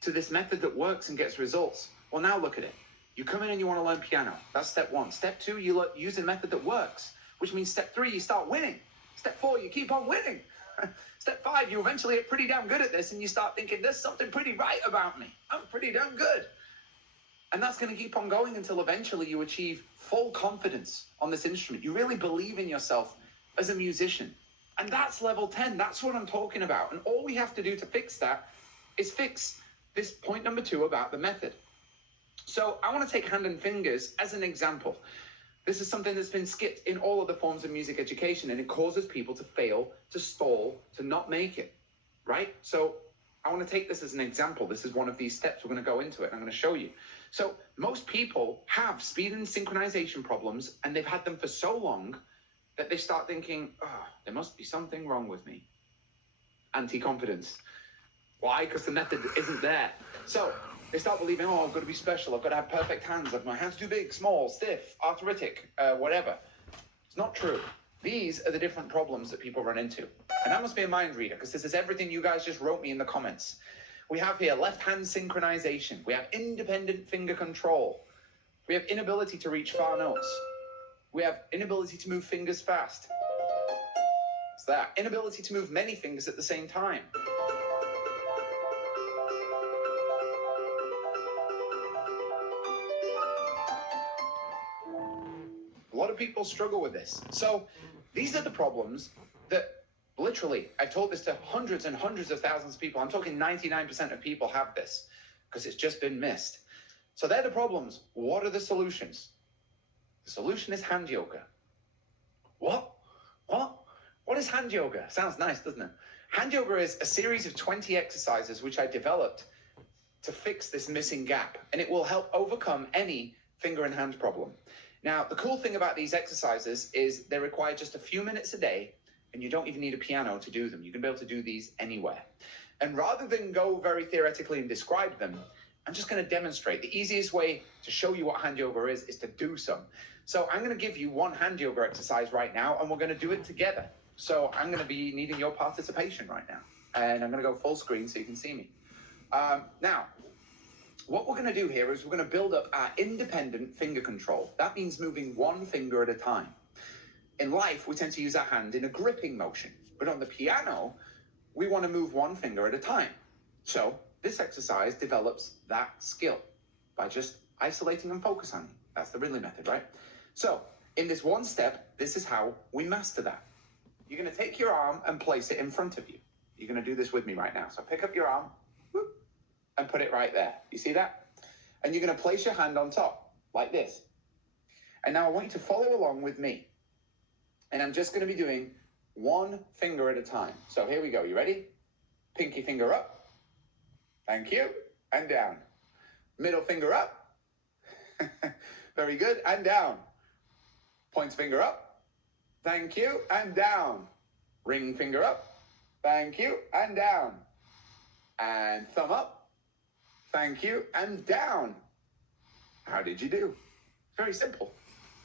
to this method that works and gets results. Well, now look at it. You come in and you want to learn piano. That's step one. Step two, you use a method that works, which means step three, you start winning. Step four, you keep on winning. Step five, you eventually get pretty damn good at this and you start thinking, there's something pretty right about me. I'm pretty damn good. And that's going to keep on going until eventually you achieve full confidence on this instrument. You really believe in yourself as a musician. And that's level 10. That's what I'm talking about. And all we have to do to fix that is fix this point number 2 about the method. So I want to take hand and fingers as an example. This is something that's been skipped in all of the forms of music education, and it causes people to fail, to stall, to not make it, right? So I want to take this as an example. This is one of these steps. We're going to go into it, and I'm going to show you. So most people have speed and synchronization problems, and they've had them for so long that they start thinking, oh, there must be something wrong with me. Anti-confidence. Why? Because the method isn't there. So they start believing, oh, I've got to be special. I've got to have perfect hands. My hands too big, small, stiff, arthritic, whatever. It's not true. These are the different problems that people run into. And that must be a mind reader, because this is everything you guys just wrote me in the comments. We have here left hand synchronization. We have independent finger control. We have inability to reach far notes. We have inability to move fingers fast. It's that. Inability to move many fingers at the same time. A lot of people struggle with this. So these are the problems that literally, I've told this to hundreds and hundreds of thousands of people. I'm talking 99% of people have this because it's just been missed. So they're the problems. What are the solutions? The solution is hand yoga. What? What is hand yoga? Sounds nice, doesn't it? Hand yoga is a series of 20 exercises which I developed to fix this missing gap, and it will help overcome any finger and hand problem. Now, the cool thing about these exercises is they require just a few minutes a day, and you don't even need a piano to do them. You can be able to do these anywhere. And rather than go very theoretically and describe them, I'm just going to demonstrate. The easiest way to show you what hand yoga is to do some. So I'm going to give you one hand yoga exercise right now, and we're going to do it together. So I'm going to be needing your participation right now. And I'm going to go full screen so you can see me. Now, what we're going to do here is we're going to build up our independent finger control. That means moving one finger at a time. In life, we tend to use our hand in a gripping motion, but on the piano, we want to move one finger at a time. So this exercise develops that skill by just isolating and focusing. That's the Ridley method, right? So in this one step, this is how we master that. You're going to take your arm and place it in front of you. You're going to do this with me right now. So pick up your arm, whoop, and put it right there. You see that? And you're going to place your hand on top, like this. And now I want you to follow along with me. And I'm just going to be doing one finger at a time. So here we go. You ready? Pinky finger up. Thank you. And down. Middle finger up. Very good. And down. Points finger up. Thank you. And down. Ring finger up. Thank you. And down. And thumb up. Thank you, and down. How did you do? Very simple.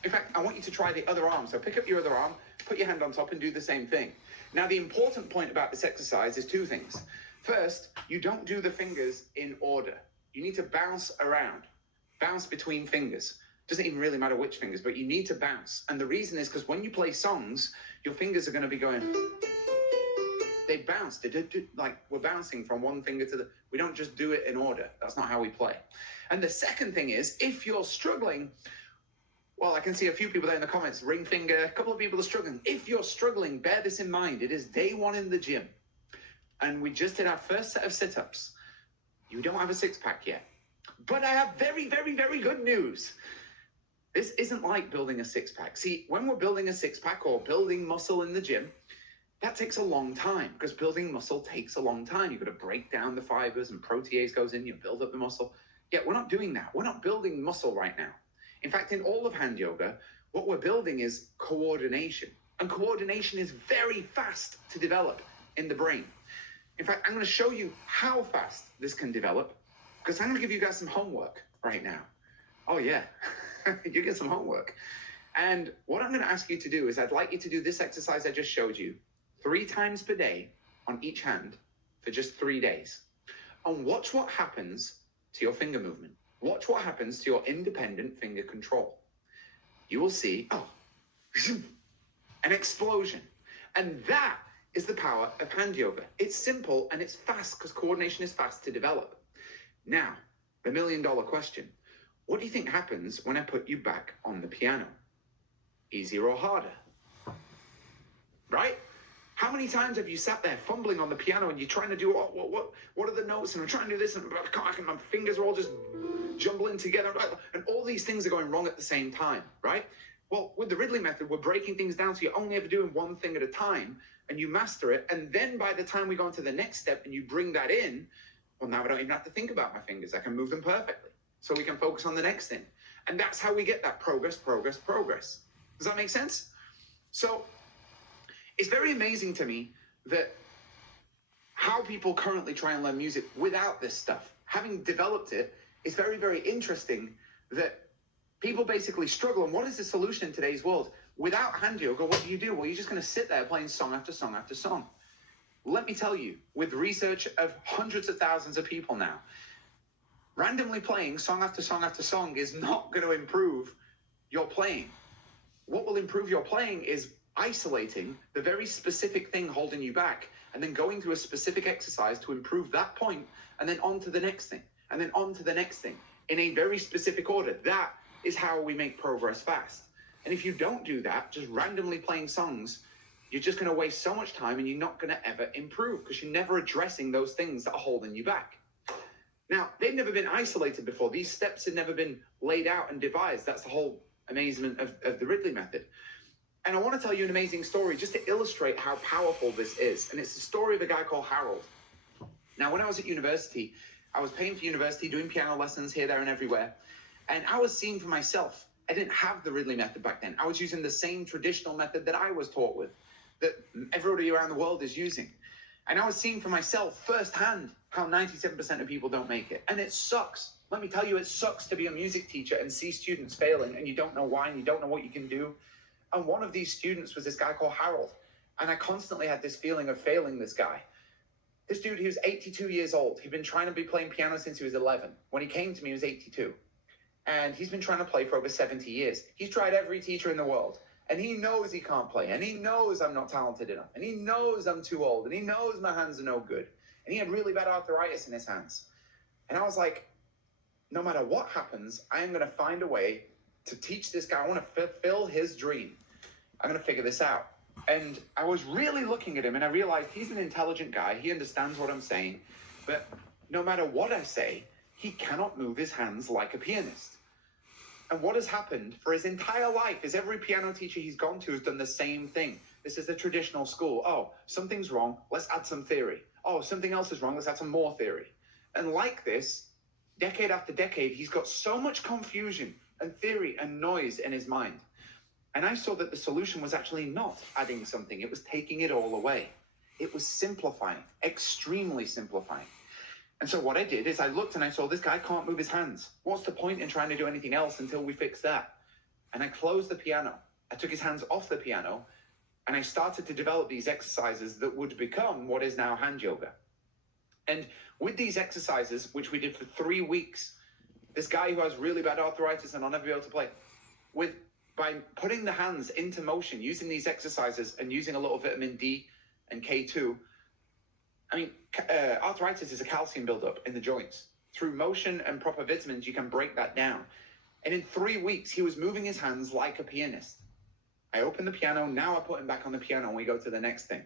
In fact, I want you to try the other arm. So pick up your other arm, put your hand on top and do the same thing. Now, the important point about this exercise is two things. First, you don't do the fingers in order. You need to bounce around, bounce between fingers. Doesn't even really matter which fingers, but you need to bounce. And the reason is because when you play songs, your fingers are going to be going... They bounce, like we're bouncing from one finger to the... We don't just do it in order. That's not how we play. And the second thing is, if you're struggling, well, I can see a few people there in the comments, ring finger, a couple of people are struggling. If you're struggling, bear this in mind. It is day one in the gym. And we just did our first set of sit-ups. You don't have a six-pack yet. But I have very, very, very good news. This isn't like building a six-pack. See, when we're building a six-pack or building muscle in the gym, that takes a long time because building muscle takes a long time. You've got to break down the fibers and protease goes in, you build up the muscle. Yet we're not doing that. We're not building muscle right now. In fact, in all of hand yoga, what we're building is coordination. And coordination is very fast to develop in the brain. In fact, I'm going to show you how fast this can develop because I'm going to give you guys some homework right now. Oh yeah, you get some homework. And what I'm going to ask you to do is I'd like you to do this exercise I just showed you 3 times per day on each hand for just 3 days. and watch what happens to your finger movement. Watch what happens to your independent finger control. You will see, an explosion. And that is the power of hand yoga. It's simple and it's fast because coordination is fast to develop. Now, the $1 million question. What do you think happens when I put you back on the piano? Easier or harder? Right? How many times have you sat there fumbling on the piano and you're trying to do, what are the notes? And I'm trying to do this and my fingers are all just jumbling together. And all these things are going wrong at the same time, right? Well, with the Ridley method, we're breaking things down so you're only ever doing one thing at a time and you master it. And then by the time we go on to the next step and you bring that in, well, now I don't even have to think about my fingers. I can move them perfectly. So we can focus on the next thing. And that's how we get that progress. Does that make sense? So it's very amazing to me that how people currently try and learn music without this stuff. Having developed it, it's very, very interesting that people basically struggle. And what is the solution in today's world? Without hand yoga, what do? Well, you're just going to sit there playing song after song after song. Let me tell you, with research of hundreds of thousands of people now, randomly playing song after song after song is not going to improve your playing. What will improve your playing is isolating the very specific thing holding you back and then going through a specific exercise to improve that point and then on to the next thing and then on to the next thing in a very specific order. That is how we make progress fast. And if you don't do that, just randomly playing songs, you're just going to waste so much time and you're not going to ever improve because you're never addressing those things that are holding you back. Now, they've never been isolated before. These steps had never been laid out and devised. That's the whole amazement of the Ridley method. And I want to tell you an amazing story just to illustrate how powerful this is. And it's the story of a guy called Harold. Now, when I was at university, I was paying for university, doing piano lessons here, there, and everywhere. And I was seeing for myself, I didn't have the Ridley method back then. I was using the same traditional method that I was taught with, that everybody around the world is using. And I was seeing for myself firsthand how 97% of people don't make it. And it sucks. Let me tell you, it sucks to be a music teacher and see students failing and you don't know why and you don't know what you can do. And one of these students was this guy called Harold. And I constantly had this feeling of failing this guy. This dude, he was 82 years old. He'd been trying to be playing piano since he was 11. When he came to me, he was 82. And he's been trying to play for over 70 years. He's tried every teacher in the world. And he knows he can't play. And he knows I'm not talented enough. And he knows I'm too old. And he knows my hands are no good. And he had really bad arthritis in his hands. And I was like, no matter what happens, I am going to find a way to teach this guy. I want to fulfill his dream. I'm going to figure this out. And I was really looking at him and I realized he's an intelligent guy. He understands what I'm saying. But no matter what I say, he cannot move his hands like a pianist. And what has happened for his entire life is every piano teacher he's gone to has done the same thing. This is the traditional school. Oh, something's wrong. Let's add some theory. Oh, something else is wrong. Let's add some more theory. And like this, decade after decade, he's got so much confusion and theory and noise in his mind. And I saw that the solution was actually not adding something. It was taking it all away. It was simplifying, extremely simplifying. And so what I did is I looked and I saw this guy can't move his hands. What's the point in trying to do anything else until we fix that? And I closed the piano. I took his hands off the piano and I started to develop these exercises that would become what is now hand yoga. And with these exercises, which we did for 3 weeks, this guy who has really bad arthritis and I'll never be able to play, by putting the hands into motion, using these exercises and using a little vitamin D and K2, I mean, arthritis is a calcium buildup in the joints. Through motion and proper vitamins, you can break that down. And in 3 weeks, he was moving his hands like a pianist. I opened the piano, now I put him back on the piano and we go to the next thing.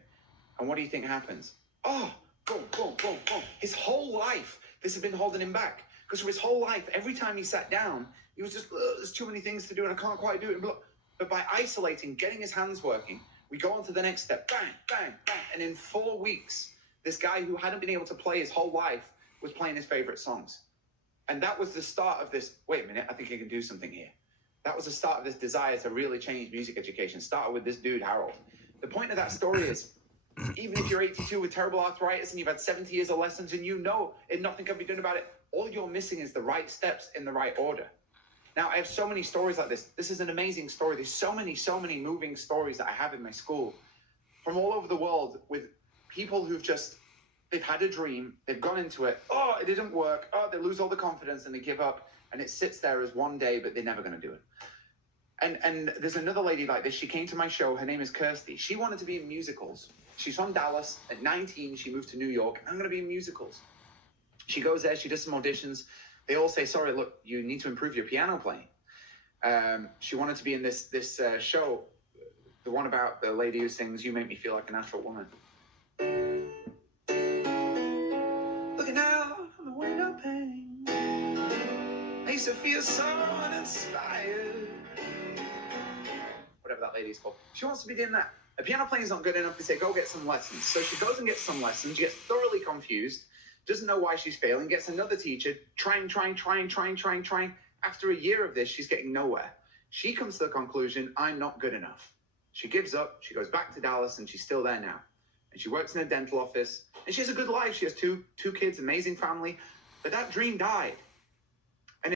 And what do you think happens? Oh, boom, boom, boom, boom. His whole life, this has been holding him back. Because for his whole life, every time he sat down, he was just, there's too many things to do and I can't quite do it. But by isolating, getting his hands working, we go on to the next step. Bang, bang, bang. And in 4 weeks, this guy who hadn't been able to play his whole life was playing his favorite songs. And that was the start of this, wait a minute, I think I can do something here. That was the start of this desire to really change music education. Started with this dude, Harold. The point of that story is, even if you're 82 with terrible arthritis and you've had 70 years of lessons and you know and nothing can be done about it, all you're missing is the right steps in the right order. Now, I have so many stories like this. This is an amazing story. There's so many moving stories that I have in my school from all over the world with people who've just they've had a dream, they've gone into it, oh, it didn't work, oh, they lose all the confidence and they give up, and it sits there as one day, but they're never going to do it. And there's another lady like this. She came to my show. Her name is Kirsty. She wanted to be in musicals. She's from Dallas. At 19, she moved to New York. I'm going to be in musicals. She goes there. She does some auditions. They all say, sorry, look, you need to improve your piano playing. She wanted to be in this show, the one about the lady who sings, You Make Me Feel Like a Natural Woman. Looking out from the window pane makes her feel so uninspired. Whatever that lady's called. She wants to be doing that. The piano playing is not good enough. They say, go get some lessons. So she goes and gets some lessons. She gets thoroughly confused, doesn't know why she's failing, gets another teacher, trying. After a year of this, she's getting nowhere. She comes to the conclusion, I'm not good enough. She gives up. She goes back to Dallas, and she's still there now. And she works in a dental office, and she has a good life. She has two kids, amazing family. But that dream died.